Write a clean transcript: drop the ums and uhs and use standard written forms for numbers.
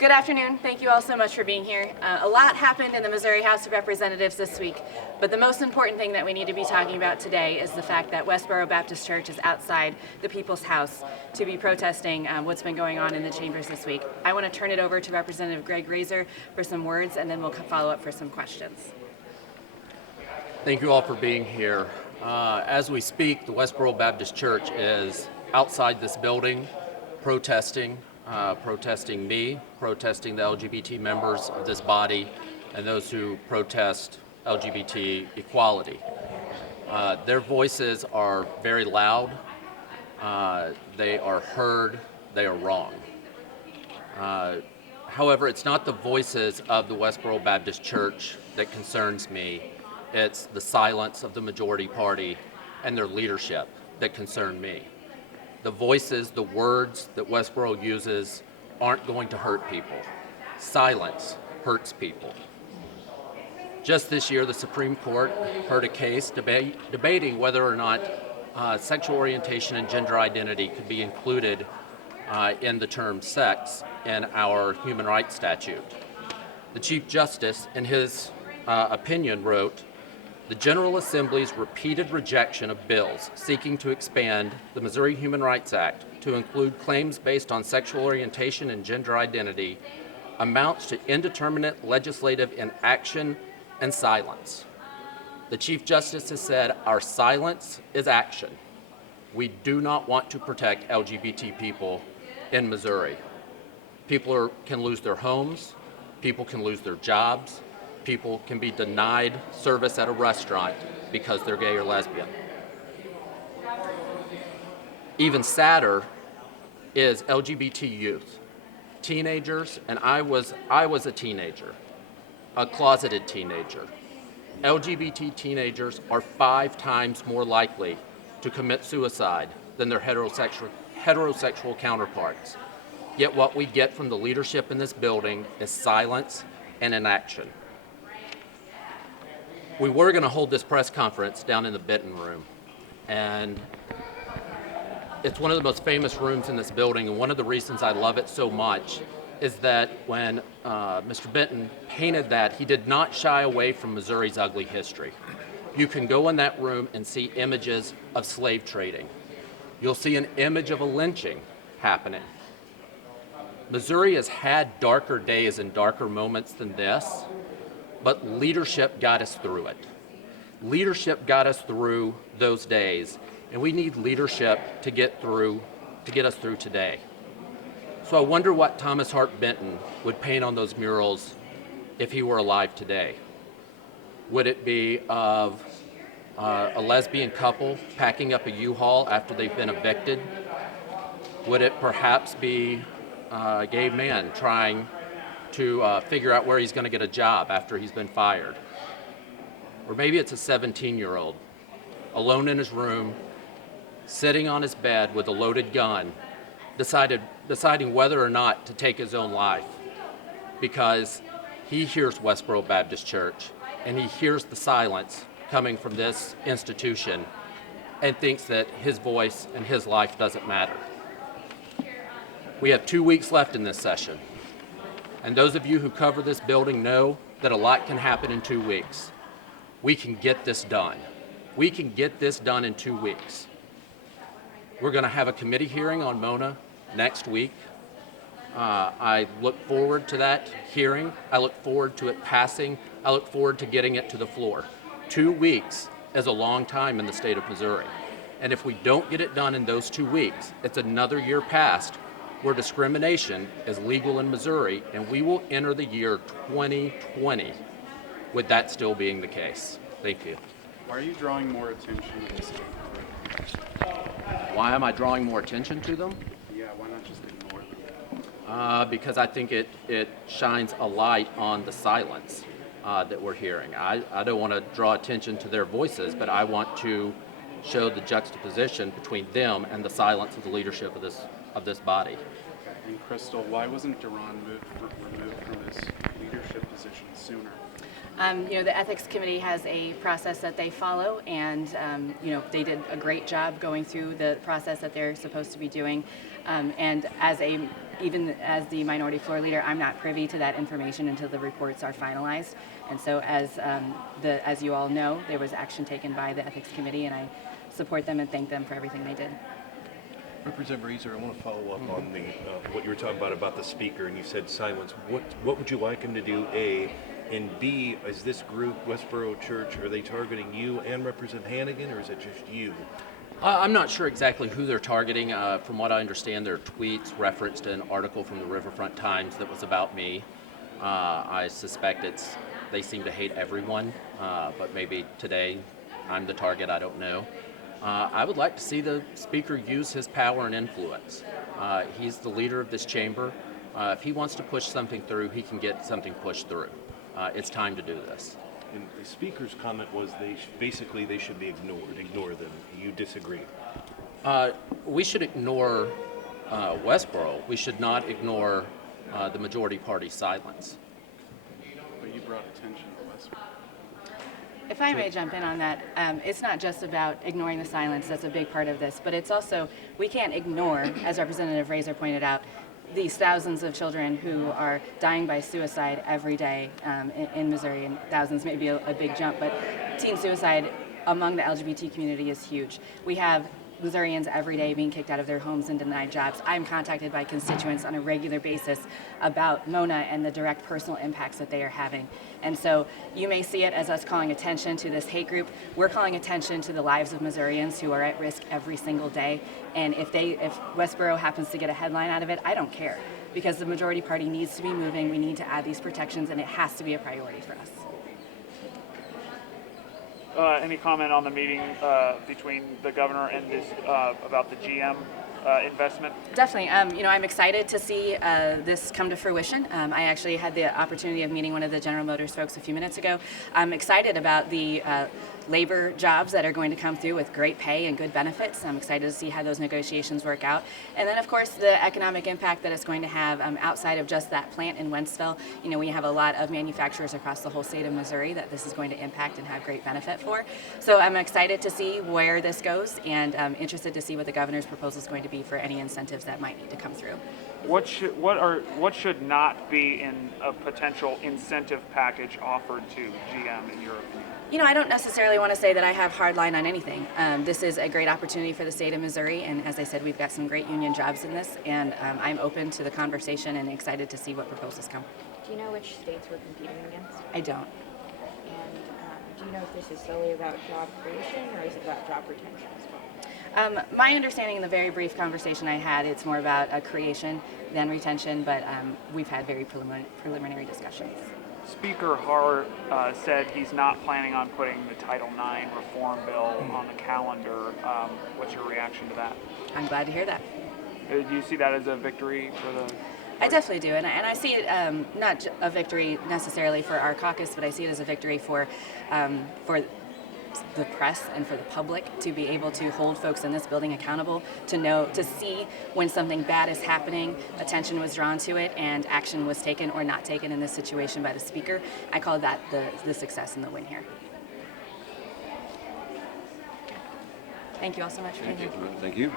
Good afternoon. Thank you all so much for being here. A lot happened in the Missouri House of Representatives this week, but the most important thing that we need to be talking about today is the fact that Westboro Baptist Church is outside the People's House to be protesting what's been going on in the chambers this week. I want to turn it over to Representative Greg Razor for some words, and then we'll follow up for some questions. Thank you all for being here. As we speak, the Westboro Baptist Church is outside this building protesting me, protesting the LGBT members of this body, and those who protest LGBT equality. Their voices are very loud, they are heard, they are wrong. However, it's not the voices of the Westboro Baptist Church that concerns me, it's the silence of the majority party and their leadership that concern me. The voices, the words that Westboro uses aren't going to hurt people. Silence hurts people. Just this year, the Supreme Court heard a case debating whether or not sexual orientation and gender identity could be included in the term sex in our human rights statute. The Chief Justice, in his opinion, wrote, "The General Assembly's repeated rejection of bills seeking to expand the Missouri Human Rights Act to include claims based on sexual orientation and gender identity amounts to indeterminate legislative inaction and silence." The Chief Justice has said, our silence is action. We do not want to protect LGBT people in Missouri. People can lose their homes, people can lose their jobs, people can be denied service at a restaurant because they're gay or lesbian. Even sadder is LGBT youth, teenagers, and I was a teenager, a closeted teenager. LGBT teenagers are 5 times more likely to commit suicide than their heterosexual counterparts. Yet what we get from the leadership in this building is silence and inaction. We were going to hold this press conference down in the Benton room, and it's one of the most famous rooms in this building, and one of the reasons I love it so much is that when Mr. Benton painted that, he did not shy away from Missouri's ugly history. You can go in that room and see images of slave trading. You'll see an image of a lynching happening. Missouri has had darker days and darker moments than this, but leadership got us through it. Leadership got us through those days, and we need leadership to get us through today. So I wonder what Thomas Hart Benton would paint on those murals if he were alive today. Would it be of a lesbian couple packing up a U-Haul after they've been evicted? Would it perhaps be a gay man trying to figure out where he's going to get a job after he's been fired? Or maybe it's a 17-year-old alone in his room, sitting on his bed with a loaded gun, deciding whether or not to take his own life because he hears Westboro Baptist Church and he hears the silence coming from this institution and thinks that his voice and his life doesn't matter. We have 2 weeks left in this session. And those of you who cover this building know that a lot can happen in 2 weeks. We can get this done. We can get this done in 2 weeks. We're going to have a committee hearing on Mona next week. I look forward to that hearing. I look forward to it passing. I look forward to getting it to the floor. 2 weeks is a long time in the state of Missouri. And if we don't get it done in those 2 weeks, it's another year past where discrimination is legal in Missouri, and we will enter the year 2020 with that still being the case. Thank you. Why are you drawing more attention to this? Why am I drawing more attention to them? Yeah, why not just ignore them? Because I think it shines a light on the silence that we're hearing. I don't want to draw attention to their voices, but I want to show the juxtaposition between them and the silence of the leadership of this body. And Crystal, why wasn't Duran removed from his leadership position sooner? The ethics committee has a process that they follow, and they did a great job going through the process that they're supposed to be doing. And as a even as the minority floor leader, I'm not privy to that information until the reports are finalized. And so as you all know, there was action taken by the Ethics Committee, and I support them and thank them for everything they did. Representative Reeser, I want to follow up on the what you were talking about the speaker, and you said silence. What would you like him to do, A? And B, is this group, Westboro Church, are they targeting you and Representative Hannigan, or is it just you? I'm not sure exactly who they're targeting. From what I understand, their tweets referenced an article from the Riverfront Times that was about me. I suspect they seem to hate everyone, but maybe today I'm the target, I don't know. I would like to see the speaker use his power and influence. He's the leader of this chamber. If he wants to push something through, he can get something pushed through. It's time to do this. And the speaker's comment was basically they should be ignored. Ignore them. You disagree? We should ignore Westboro. We should not ignore the majority party's silence. But you brought attention to Westboro. If I may jump in on that, it's not just about ignoring the silence, that's a big part of this, but it's also, we can't ignore, as Representative Razor pointed out, these thousands of children who are dying by suicide every day in Missouri, and thousands may be a big jump, but teen suicide among the LGBT community is huge. We have Missourians every day being kicked out of their homes and denied jobs. I'm contacted by constituents on a regular basis about Mona and the direct personal impacts that they are having. And so you may see it as us calling attention to this hate group. We're calling attention to the lives of Missourians who are at risk every single day. And if Westboro happens to get a headline out of it, I don't care, because the majority party needs to be moving. We need to add these protections, and it has to be a priority for us. Any comment on the meeting between the governor and this about the GM investment? Definitely. I'm excited to see this come to fruition. I actually had the opportunity of meeting one of the General Motors folks a few minutes ago. I'm excited about the labor jobs that are going to come through with great pay and good benefits. I'm excited to see how those negotiations work out. And then, of course, the economic impact that it's going to have outside of just that plant in Wentzville. We have a lot of manufacturers across the whole state of Missouri that this is going to impact and have great benefit for. So I'm excited to see where this goes, and I'm interested to see what the governor's proposal is going to be for any incentives that might need to come through. What should not be in a potential incentive package offered to GM in your opinion? I don't necessarily want to say that I have hard line on anything. This is a great opportunity for the state of Missouri, and as I said, we've got some great union jobs in this, and I'm open to the conversation and excited to see what proposals come. Do you know which states we're competing against? I don't. And do you know if this is solely about job creation or is it about job retention as well? My understanding in the very brief conversation I had, it's more about creation than retention, but we've had very preliminary discussions. Speaker Hart said he's not planning on putting the Title IX reform bill on the calendar. What's your reaction to that? I'm glad to hear that. Do you see that as a victory for the... I definitely do, and I see it not a victory necessarily for our caucus, but I see it as a victory for the press and for the public to be able to hold folks in this building accountable, to see when something bad is happening, attention was drawn to it, and action was taken or not taken in this situation by the speaker. I call that the success and the win here. Thank you all so much for being here. Thank you.